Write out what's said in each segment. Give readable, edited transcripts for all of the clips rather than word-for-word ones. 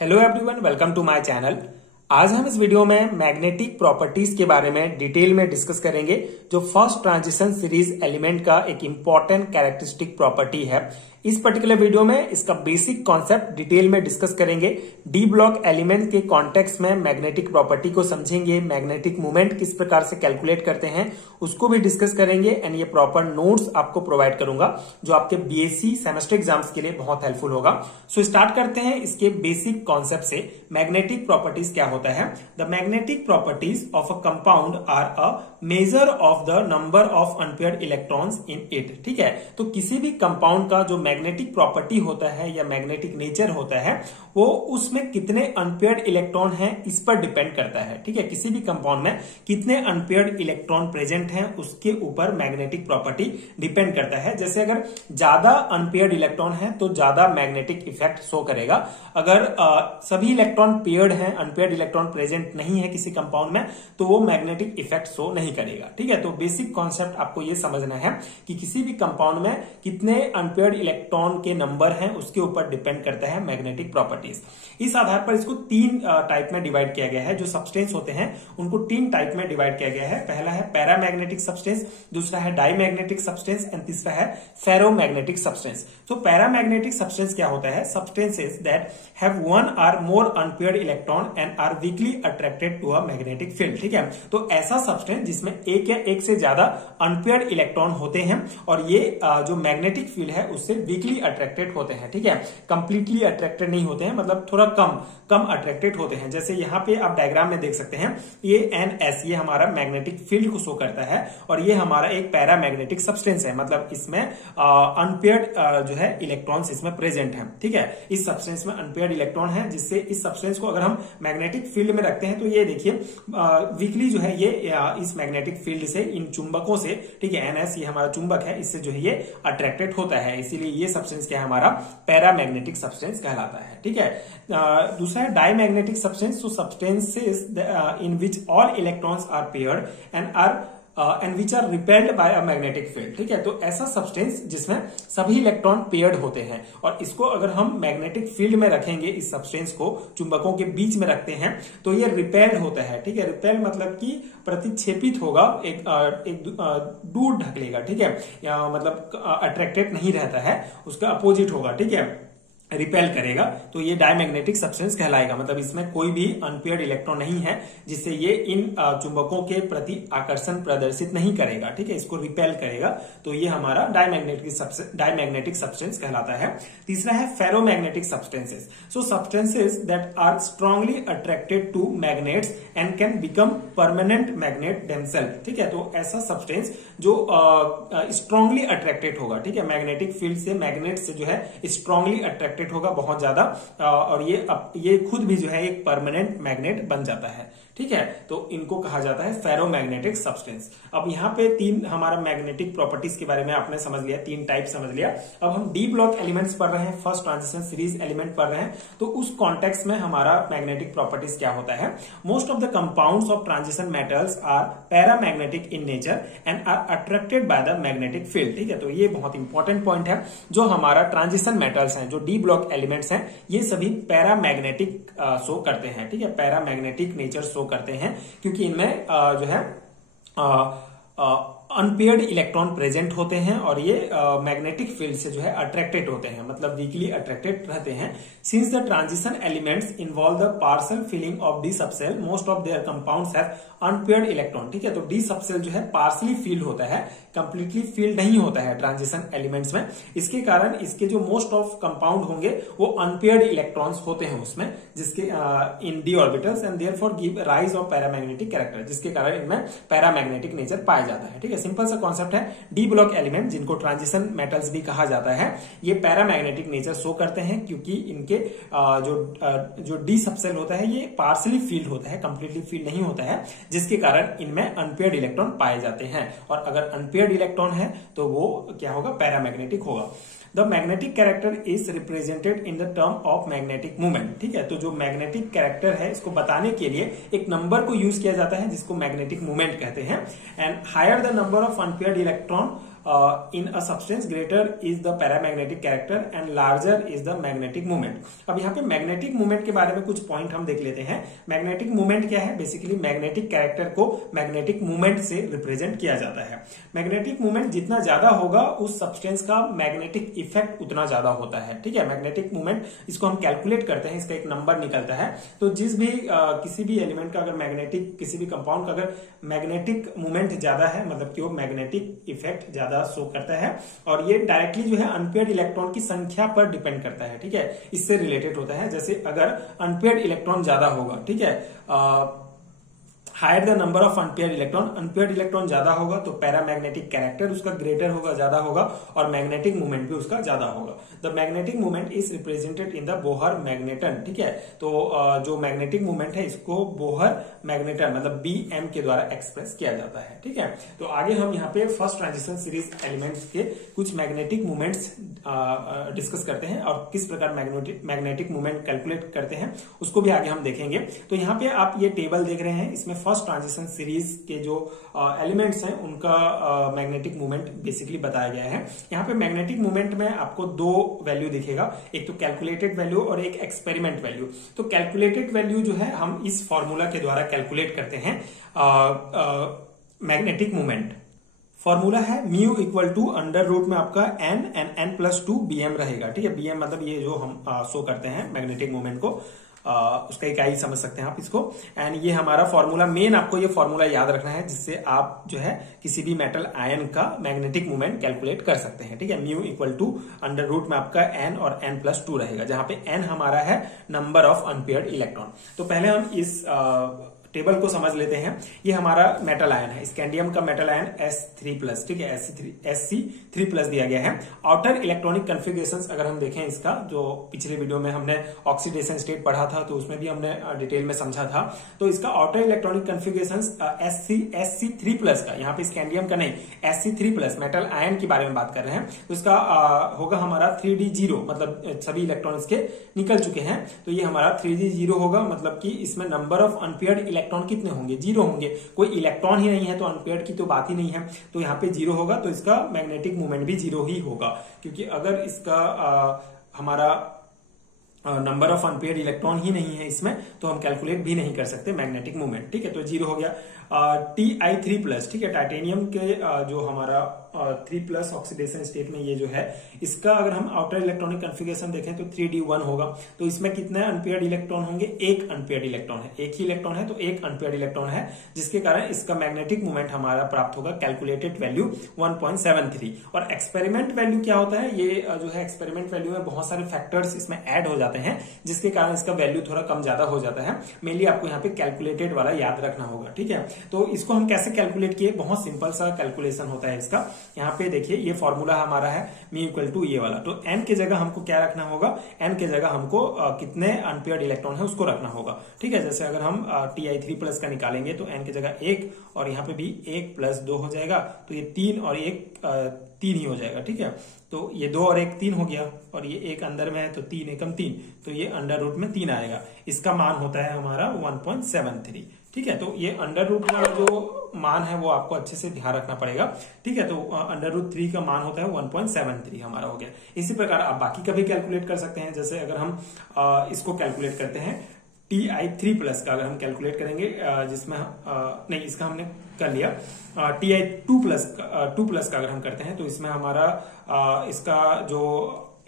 Hello everyone, welcome to my channel. आज हम इस वीडियो में मैग्नेटिक प्रॉपर्टीज के बारे में डिटेल में डिस्कस करेंगे, जो फर्स्ट ट्रांजिशन सीरीज एलिमेंट का एक इंपॉर्टेंट कैरेक्टरिस्टिक प्रॉपर्टी है। इस पर्टिकुलर वीडियो में इसका बेसिक कॉन्सेप्ट डिटेल में डिस्कस करेंगे। डी ब्लॉक एलिमेंट के कॉन्टेक्स्ट में मैग्नेटिक प्रॉपर्टी को समझेंगे, मैग्नेटिक मूवमेंट किस प्रकार से कैलकुलेट करते हैं उसको भी डिस्कस करेंगे एंड ये प्रॉपर नोट्स आपको प्रोवाइड करूंगा जो आपके बीएससी सेमेस्टर एग्जाम्स के लिए बहुत हेल्पफुल होगा। सो स्टार्ट करते हैं इसके बेसिक कॉन्सेप्ट से। मैग्नेटिक प्रॉपर्टीज क्या होता है? The magnetic properties of a compound are a measure of the number of unpaired electrons in it. ठीक है, तो किसी भी कंपाउंड का जो मैग्नेटिक प्रॉपर्टी होता है या मैग्नेटिक नेचर होता है वो उसमें कितने अनपेयर्ड इलेक्ट्रॉन हैं इस पर डिपेंड करता है। ठीक है, किसी भी कंपाउंड में कितने अनपेयर्ड इलेक्ट्रॉन प्रेजेंट हैं उसके ऊपर मैग्नेटिक प्रॉपर्टी डिपेंड करता है। जैसे अगर ज्यादा अनपेयर्ड इलेक्ट्रॉन है तो ज्यादा मैग्नेटिक इफेक्ट शो करेगा। अगर सभी इलेक्ट्रॉन पेयर्ड हैं, अनपेयर्ड इलेक्ट्रॉन प्रेजेंट नहीं है किसी कंपाउंड में, तो वो मैग्नेटिक इफेक्ट शो नहीं करेगा। ठीक है, तो बेसिक कॉन्सेप्ट आपको ये समझना है कि किसी भी कंपाउंड में कितने अनपेयर्ड इलेक्ट्रॉन के नंबर हैं उसके ऊपर डिपेंड करता है मैग्नेटिक प्रॉपर्टीज। इस आधार पर इसको तीन टाइप में डिवाइड किया गया है। जो सब्सटेंस होते हैं उनको तीन टाइप में डिवाइड किया गया है। पहला है पैरामैग्नेटिक सब्सटेंस, दूसरा है डाईमैग्नेटिक सब्सटेंस एंड तीसरा है फेरोमैग्नेटिक सब्सटेंस। तो पैरामैग्नेटिक सब्सटेंस क्या होता है? Substances that have one or more unpaired electron and are weakly attracted to a magnetic field. ठीक है, तो ऐसा सब्सटेंस जिसमें एक या एक से ज्यादा अनपेयर्ड इलेक्ट्रॉन होते हैं और ये जो मैग्नेटिक फील्ड है उससे वीकली अट्रैक्टेड होते हैं। ठीक है, कंप्लीटली अट्रैक्टेड नहीं होते हैं, मतलब थोड़ा कम अट्रैक्टेड होते हैं। जैसे यहाँ पे आप डायग्राम में देख सकते हैं, ये NS ये हमारा मैग्नेटिक फील्ड को शो करता है और ये हमारा एक पैरामैग्नेटिक सब्सटेंस है, मतलब इसमें अनपेयर्ड जो है इलेक्ट्रॉन्स इसमें प्रेजेंट हैं। ठीक है, इस सब्सटेंस में अनपेयर्ड इलेक्ट्रॉन है, जिससे इस सब्सटेंस को अगर हम मैग्नेटिक फील्ड में रखते हैं तो ये देखिए वीकली जो है ये इस मैग्नेटिक फील्ड से, इन चुंबकों से, ठीक है, NS ये हमारा चुंबक है, इससे जो है ये अट्रैक्टेड होता है। इसीलिए ये सब्सटेंस क्या है? हमारा पैरामैग्नेटिक सब्सटेंस कहलाता है। ठीक है, दूसरा है डाईमैग्नेटिक सब्सटेंस। तो substances in which all electrons are paired and which are repelled by a magnetic field. ठीक है, तो ऐसा सब्सटेंस जिसमें सभी इलेक्ट्रॉन पेयर्ड होते हैं और इसको अगर हम मैग्नेटिक फील्ड में रखेंगे, इस सब्सटेंस को चुंबकों के बीच में रखते हैं तो ये रिपेल्ड होता है। ठीक है, रिपेल मतलब कि प्रतिक्षेपित होगा, एक दूर ढकेलेगा। ठीक है, मतलब अट्रैक्टेड नहीं रहता है, उसका अपोजिट होगा। ठीक है, रिपेल करेगा, तो ये डायमैग्नेटिक सब्सटेंस कहलाएगा। मतलब इसमें कोई भी अनपेयर्ड इलेक्ट्रॉन नहीं है जिससे ये इन चुंबकों के प्रति आकर्षण प्रदर्शित नहीं करेगा। ठीक है, इसको रिपेल करेगा, तो ये हमारा डायमैग्नेटिक सब्सटेंस कहलाता है। तीसरा है ferromagnetic substances. So substances that are strongly attracted to magnets and can become permanent magnet themselves. ठीक है, तो ऐसा सब्सटेंस जो स्ट्रांगली अट्रैक्टेड होगा, ठीक है, मैग्नेटिक फील्ड से, मैग्नेट से जो है स्ट्रांगली अट्रैक्टेड होगा बहुत ज्यादा, और ये खुद भी जो है एक परमानेंट मैग्नेट बन जाता है। ठीक है, तो इनको कहा जाता है फेरोमैग्नेटिक सब्सटेंस। अब यहाँ पे तीन हमारा मैग्नेटिक प्रॉपर्टीज के बारे में आपने समझ लिया, तीन टाइप समझ लिया। अब हम डी ब्लॉक एलिमेंट्स पढ़ रहे हैं, फर्स्ट ट्रांजिशन सीरीज एलिमेंट पढ़ रहे हैं, तो उस कॉन्टेक्स्ट में हमारा मैग्नेटिक प्रॉपर्टीज क्या होता है? Most of the compounds of transition metals are paramagnetic in nature and are attracted by the magnetic field. ठीक है, तो ये बहुत इंपॉर्टेंट पॉइंट है। जो हमारा ट्रांजिशन मेटल्स हैं, जो डी ब्लॉक एलिमेंट्स हैं, ये सभी पैरामैग्नेटिक शो करते हैं। ठीक है, पैरामैग्नेटिक नेचर शो करते हैं क्योंकि इनमें जो है अनपेयर्ड इलेक्ट्रॉन प्रेजेंट होते हैं और ये मैग्नेटिक फील्ड से जो है अट्रैक्टेड होते हैं, मतलब वीकली अट्रैक्टेड रहते हैं। Since the transition elements involve the partial filling of d subshell, most of their compounds have unpaired electron. ठीक है, तो डी सबसेल जो है पार्शियली फील्ड होता है, कंप्लीटली फील्ड नहीं होता है ट्रांजिशन एलिमेंट्स में। इसके कारण इसके जो मोस्ट ऑफ कंपाउंड होंगे वो अनपेयर्ड इलेक्ट्रॉन्स होते हैं उसमें, जिसके in d orbitals and therefore give rise of paramagnetic character, जिसके कारण इनमें पैरामैग्नेटिक नेचर पाया जाता है। ठीक है, सिंपल सा कॉन्सेप्ट है। डी ब्लॉक एलिमेंट, जिनको ट्रांजिशन मेटल्स भी कहा जाता है, ये पैरामैग्नेटिक नेचर शो करते हैं क्योंकि इनके जो डी सबसेल होता है ये पार्शियली फील्ड होता है, कंप्लीटली फील्ड नहीं होता है, जिसके कारण इनमें अनपेयर्ड इलेक्ट्रॉन पाए जाते हैं। और अगर अनपेयर्ड इलेक्ट्रॉन है तो वो क्या होगा? पैरामैग्नेटिक होगा। The magnetic character is represented in the term of magnetic movement. ठीक है, तो जो मैग्नेटिक कैरेक्टर है इसको बताने के लिए एक नंबर को यूज किया जाता है जिसको मैग्नेटिक मूवमेंट कहते हैं। And higher the number of unpaired electron in a substance greater is the paramagnetic character and larger is the magnetic moment. अब यहाँ पे मैग्नेटिक मोमेंट के बारे में कुछ पॉइंट हम देख लेते हैं। मैग्नेटिक मोमेंट क्या है? बेसिकली मैग्नेटिक कैरेक्टर को मैग्नेटिक मोमेंट से रिप्रेजेंट किया जाता है। मैग्नेटिक मोमेंट जितना ज्यादा होगा उस सब्सटेंस का मैग्नेटिक इफेक्ट उतना ज्यादा होता है। ठीक है, मैग्नेटिक मोमेंट इसको हम कैलकुलेट करते हैं, इसका एक नंबर निकलता है। तो जिस भी किसी भी एलिमेंट का अगर मैग्नेटिक, किसी भी कंपाउंड का अगर मैग्नेटिक मोमेंट ज्यादा है, मतलब कि वो मैग्नेटिक इफेक्ट ज्यादा शो करता है, और ये डायरेक्टली जो है अनपेयर्ड इलेक्ट्रॉन की संख्या पर डिपेंड करता है। ठीक है, इससे रिलेटेड होता है। जैसे अगर अनपेयर्ड इलेक्ट्रॉन ज्यादा होगा, ठीक है, higher the number of unpaired electron, unpaired electron ज्यादा होगा तो पैरामैग्नेटिक कैरेक्टर उसका ग्रेटर होगा, ज्यादा होगा, और मैग्नेटिक मूवमेंट भी उसका ज्यादा होगा। The magnetic movement is represented in the Bohr magneton. ठीक है, तो जो मैग्नेटिक मूवमेंट है इसको बोहर मैग्नेटन मतलब BM के द्वारा एक्सप्रेस किया जाता है। ठीक है, तो आगे हम यहाँ पे फर्स्ट ट्रांजिशन सीरीज एलिमेंट्स के कुछ मैग्नेटिक मूवमेंट्स डिस्कस करते हैं और किस प्रकार मैग्नेटिक मूवमेंट कैलकुलेट करते हैं उसको भी आगे हम देखेंगे। तो यहाँ पे आप ये टेबल देख रहे हैं, इसमें फर्स्ट ट्रांजिशन सीरीज के जो एलिमेंट्स हैं उनका मैग्नेटिक मूवमेंट बेसिकली बताया गया है। यहाँ पे मैग्नेटिक मूवमेंट में आपको दो वैल्यू दिखेगा, एक तो कैलकुलेटेड वैल्यू और एक एक्सपेरिमेंट वैल्यू। तो कैलकुलेटेड वैल्यू जो है हम इस फॉर्मूला के द्वारा कैलकुलेट करते हैं मैग्नेटिक मूवमेंट। फॉर्मूला है mu equal to under root में आपका n प्लस 2 BM रहेगा। ठीक है, BM मतलब ये जो हम शो करते हैं मैग्नेटिक मूवमेंट को, उसका इकाई समझ सकते हैं आप इसको। एंड ये हमारा फॉर्मूला, मेन आपको ये फॉर्मूला याद रखना है जिससे आप जो है किसी भी मेटल आयन का मैग्नेटिक मूवमेंट कैलकुलेट कर सकते हैं। ठीक है, mu equal to under root में आपका n और n प्लस 2 रहेगा, जहां पे n हमारा है नंबर ऑफ अनपेयर्ड इलेक्ट्रॉन। तो पहले हम इस टेबल को समझ लेते हैं। ये हमारा मेटल आयन है, स्कैंडियम का मेटल आयन S3+, ठीक है, Sc3+ दिया गया है। आउटर इलेक्ट्रॉनिक कन्फिगरेशंस अगर हम देखें इसका, जो पिछले वीडियो में हमने ऑक्सीडेशन स्टेट पढ़ा था तो उसमें भी हमने डिटेल में समझा था। तो इसका आउटर इलेक्ट्रॉनिक कन्फिगरेशंस Sc3+ का, यहाँ पे स्कैंडियम का नहीं, Sc3+ मेटल आयन के बारे में बात कर रहे हैं। तो इसका होगा हमारा 3d0, मतलब सभी इलेक्ट्रॉन इसके निकल चुके हैं, तो ये हमारा 3d0 होगा, मतलब कि इसमें नंबर ऑफ अनपेयर्ड इलेक्ट्रॉन कितने होंगे? 0 होंगे। कोई इलेक्ट्रॉन ही नहीं है तो अनपेयर्ड की तो बात ही नहीं है, तो यहाँ पे 0 होगा, तो इसका मैग्नेटिक मूवमेंट भी 0 ही होगा, क्योंकि अगर इसका हमारा नंबर ऑफ अनपेयर्ड इलेक्ट्रॉन ही नहीं है इसमें तो हम कैलकुलेट भी नहीं कर सकते मैग्नेटिक मूवमेंट। ठीक है, तो 0 हो गया। Ti3+, ठीक है, टाइटेनियम के जो हमारा 3+ ऑक्सीडेशन स्टेट में ये जो है, इसका अगर हम आउटर इलेक्ट्रॉनिक कन्फिगरेशन देखें तो 3d1 होगा। तो इसमें कितने अनपेयर्ड इलेक्ट्रॉन होंगे? एक अनपेयर्ड इलेक्ट्रॉन है, एक ही इलेक्ट्रॉन है तो एक अनपेयर्ड इलेक्ट्रॉन है, जिसके कारण इसका मैग्नेटिक मूवमेंट हमारा प्राप्त होगा कैलकुलेटेड वैल्यू 1.73। और एक्सपेरिमेंट वैल्यू क्या होता है? ये जो है एक्सपेरिमेंट वैल्यू में बहुत सारे फैक्टर्स इसमें ऐड हो जाते हैं, जिसके कारण इसका वैल्यू थोड़ा कम ज्यादा हो जाता है। मेनली आपको यहाँ पे कैलकुलेटेड वाला याद रखना होगा। ठीक है, तो इसको हम कैसे कैलकुलेट किए? बहुत सिंपल सा कैलकुलेशन होता है इसका। यहाँ पे देखिए ये फॉर्मूला हमारा है मी इक्वल टू ये वाला, तो n के जगह हमको क्या रखना होगा? n के जगह हमको कितने अनपेयर्ड इलेक्ट्रॉन है उसको रखना होगा। ठीक है, जैसे अगर हम Ti3+ का निकालेंगे तो n के जगह 1, और यहाँ पे भी 1 + 2 हो जाएगा, तो ये 3 और 1 3 ही हो जाएगा। ठीक है, तो ये 2 और 1 3 हो गया, और ये 1 अंदर में है तो 3 एकम 3, तो ये अंडर रूट में 3 आएगा। इसका मान होता है हमारा 1.73। ठीक है, तो ये अंडर रूट वाला जो मान है वो आपको अच्छे से ध्यान रखना पड़ेगा। ठीक है, तो अंडर रूट 3 का मान होता है 1.73 हमारा हो गया। इसी प्रकार आप बाकी का भी कैलकुलेट कर सकते हैं। जैसे अगर हम इसको कैलकुलेट करते हैं Ti3+ का, अगर हम कैलकुलेट करेंगे जिसमें नहीं, इसका हमने कर लिया। Ti2+ का अगर हम करते हैं तो इसमें हमारा इसका जो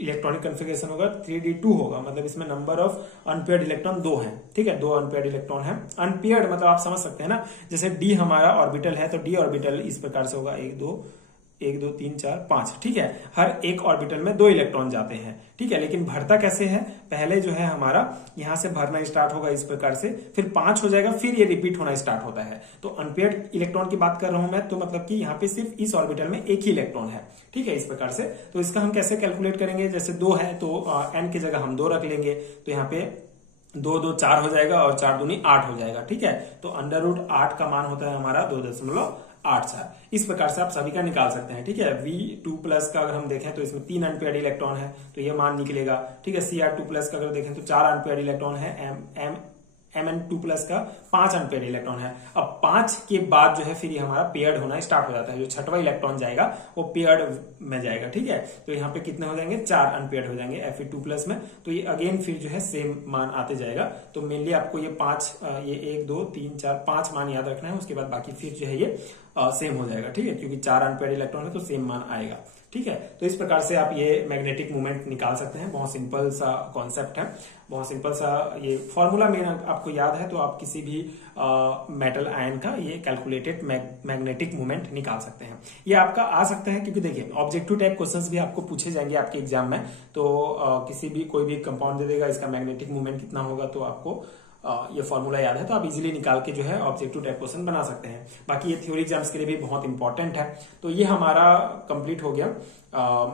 इलेक्ट्रॉनिक कन्फिगरेशन होगा 3d2 होगा, मतलब इसमें नंबर ऑफ अनपेयर्ड इलेक्ट्रॉन 2 हैं। ठीक है, 2 अनपेयर्ड इलेक्ट्रॉन है। अनपेयर्ड मतलब आप समझ सकते हैं ना, जैसे d हमारा ऑर्बिटल है तो d ऑर्बिटल इस प्रकार से होगा 1 2 3 4 5। ठीक है, हर एक ऑर्बिटल में 2 इलेक्ट्रॉन जाते हैं। ठीक है, लेकिन भरता कैसे है? पहले जो है हमारा यहां से भरना स्टार्ट होगा इस प्रकार से, फिर 5 हो जाएगा, फिर ये रिपीट होना स्टार्ट होता है। तो अनपेयर्ड इलेक्ट्रॉन की बात कर रहा हूं मैं, तो मतलब कि यहाँ पे सिर्फ इस ऑर्बिटल में एक ही इलेक्ट्रॉन है। ठीक है, इस प्रकार से। तो इसका हम कैसे कैलकुलेट करेंगे? जैसे 2 है तो n की जगह हम 2 रख लेंगे, तो यहाँ पे 2 2 4 हो जाएगा, और 4 दूनी 8 हो जाएगा। ठीक है, तो अंडर रूट 8 का मान होता है हमारा 2.84। इस प्रकार से आप सभी का निकाल सकते हैं। ठीक है, V2+ का अगर हम देखें तो इसमें 3 अनपेयर्ड इलेक्ट्रॉन है, तो ये मान निकलेगा। ठीक है, Cr2+ का अगर देखें तो 4 अनपेयर्ड इलेक्ट्रॉन है, Mn2+ का 5 अनपेयर्ड इलेक्ट्रॉन है। अब 5 के बाद जो है फिर ये हमारा पेयर्ड होना स्टार्ट हो जाता है, जो छठवां इलेक्ट्रॉन जाएगा वो पेयर्ड में जाएगा, ठीक है। तो यहाँ पे कितने हो जाएंगे, 4 अनपेयर्ड हो जाएंगे Fe2+ में। तो ये अगेन फिर जो है सेम मान आते जाएगा। तो मेनली आपको ये 1 2 3 4 5 मान याद रखना है, उसके बाद बाकी फिर जो है ये सेम हो जाएगा, ठीक है, क्योंकि 4 अनपेयर्ड इलेक्ट्रॉन है तो सेम मान आएगा, ठीक है। तो इस प्रकार से आप ये मैग्नेटिक मोमेंट निकाल सकते हैं। बहुत सिंपल सा कॉन्सेप्ट है, बहुत सिंपल सा ये फॉर्मूला में आपको याद है तो आप किसी भी मेटल आयन का ये कैलकुलेटेड मैग्नेटिक मोमेंट निकाल सकते हैं। ये आपका आ सकता है क्योंकि देखिए ऑब्जेक्टिव टाइप क्वेश्चंस भी आपको पूछे जाएंगे आपके एग्जाम में। तो किसी भी कोई भी कंपाउंड दे देगा, इसका मैग्नेटिक मोमेंट कितना होगा, तो आपको ये फॉर्मूला याद है तो आप इजीली निकाल के जो है ऑब्जेक्टिव टाइप क्वेश्चन बना सकते हैं। बाकी ये थ्योरी एग्जाम्स के लिए भी बहुत इंपॉर्टेंट है। तो ये हमारा कंप्लीट हो गया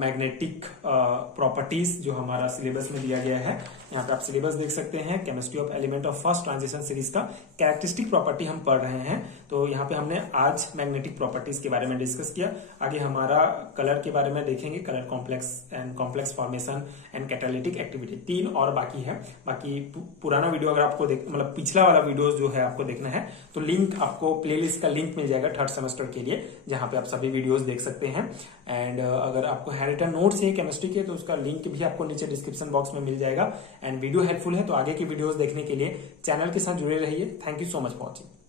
मैग्नेटिक प्रॉपर्टीज जो हमारा सिलेबस में दिया गया है। यहाँ पे आप सिलेबस देख सकते हैं, chemistry of element of first transition series का कैरेक्टरिस्टिक प्रॉपर्टी हम पढ़ रहे हैं। तो यहाँ पे हमने आज मैग्नेटिक प्रॉपर्टीज के बारे में डिस्कस किया। आगे हमारा कलर के बारे में देखेंगे, colour complex formation and catalytic activity, 3 और बाकी है। बाकी पुराना वीडियो अगर आपको मतलब पिछला वाला वीडियो जो है आपको देखना है तो लिंक आपको प्लेलिस्ट का लिंक मिल जाएगा 3rd सेमेस्टर के लिए, जहां पे आप सभी वीडियोस देख सकते हैं। एंड अगर आपको हैंड रिटन नोट्स है केमिस्ट्री के तो उसका लिंक भी आपको नीचे डिस्क्रिप्शन बॉक्स में मिल जाएगा। एंड वीडियो हेल्पफुल है तो आगे की वीडियोस देखने के लिए चैनल के साथ जुड़े रहिए। Thank you so much for watching.